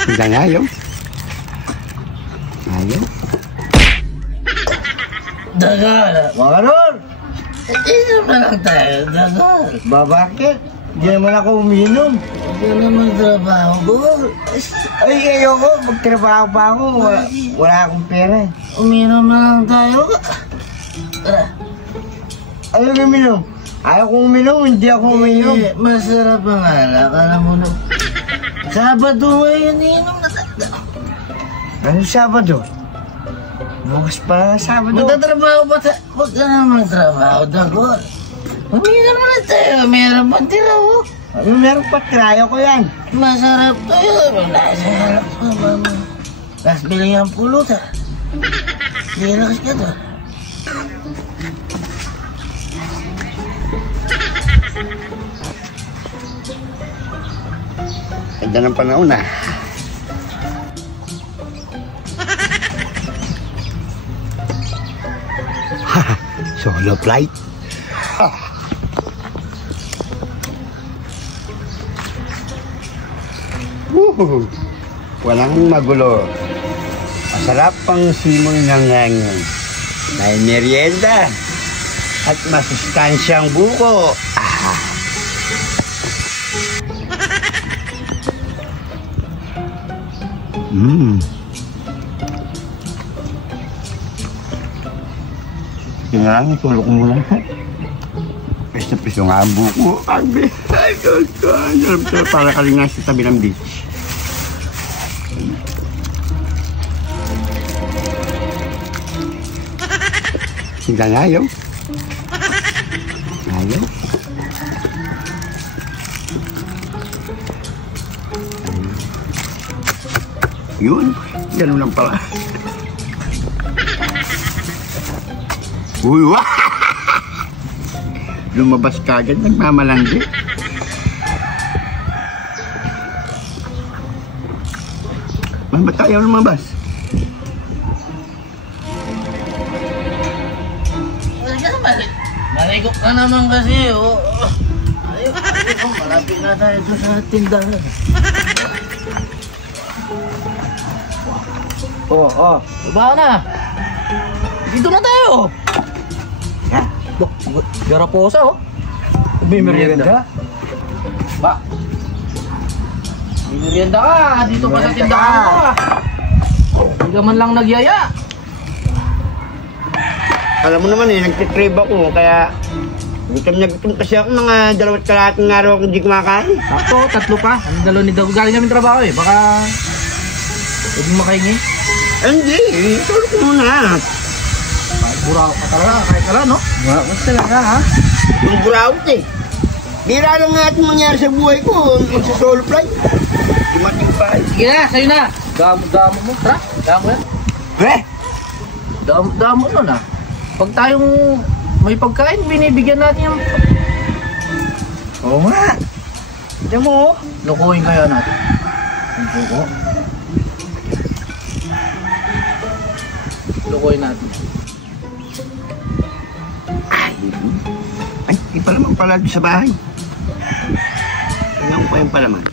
Hanggang ayaw. Ayaw. Dagal! Mga Lord! Isa pa lang tayo, dagal. Ba, bakit? Hindi naman ako uminom. Hindi naman trabaho ko. Ay, ayoko. Magtrabaho pa ako. Wala akong pera. Uminom na lang tayo. Tara. Ayaw uminom. Ayaw kong uminom. Hindi ako uminom. Masarap ang alak. Alam mo na. Sabado ngayon, inom na tayo. Anong Sabado? Bukas pa Sabado. Magtatrabaho ba tayo? Huwag ka naman trabaho, Dagol. Uminom na tayo. Meron pa tira ko. Meron pa tirayo ko yan. Masarap to yun. Masarap to, mama. Tapos bilang yung pulot, ha. Relax ka to. Ganda ng panahon ah. Solo flight. Walang magulo. Masarap ang simoy ng hangin. May merienda at masustansyang buko. Yun nga lang, tulog ko muna. Pes na pes yung ang buko. Ay, God. Para ka rin nga sa tabi ng beach. Hanggang ayaw. Ayaw. Yun. Ganun lang pala. Uy, wah! Lumabas ka agad, nagmamalandi. Ba't tayo lumabas? Malikot ka naman kasi, oh. Ayun, malapit na tayo sa tindahan. Oh. Baba na. Dito na tayo. Yeah. Garaposa, oh. May merienda. Ba? May merienda ka. Dito pa sa tindahan mo, ah. Hindi ka man lang nagyaya. Alam mo naman eh, nagtitrib ako, kaya gutom na gutom kasi ako, mga 2 kalahating araw akong hindi kumakain. Sakto, 3 pa. Anong dalaw ni Dago? Galing namin trabaho eh. Baka huwag mo makahingi. Hindi, tulog ko muna. Buraw ka talaga, kahit ala, no? Buraw ka talaga, ha? Yung burawot eh. Bira lang nga itong mangyari sa buhay ko, sa solo flight. Dumating pa eh. Sige na, sa'yo na. Damo mo, tara. Damo yan. Damo nun, ha? Pag tayong may pagkain, binibigyan natin yung... Oo nga. Diyan mo. Lukuhin kaya natin. Ang buko. Lukuhin natin. Ay, di pa naman pala sa bahay. Tingnan ko pa yung palaman.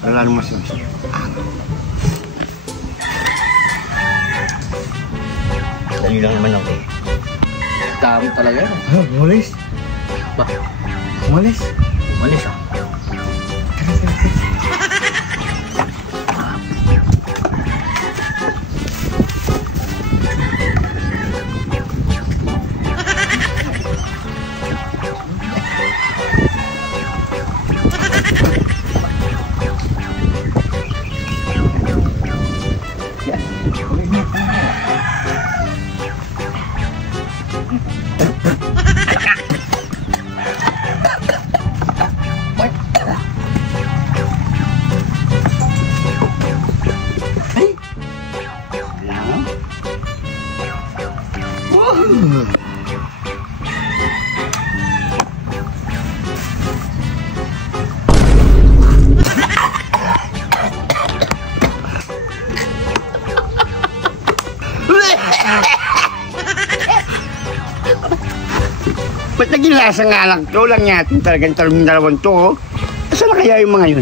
Para lalo mas-mas. Dali lang naman ako eh. Dami talaga yan. Umalis. Ba? Umalis. Umalis, ah. Ba't naging lasa nga lang to? Lang natin talagang talong dalawang to, oh. Saan na kaya yung mga yun?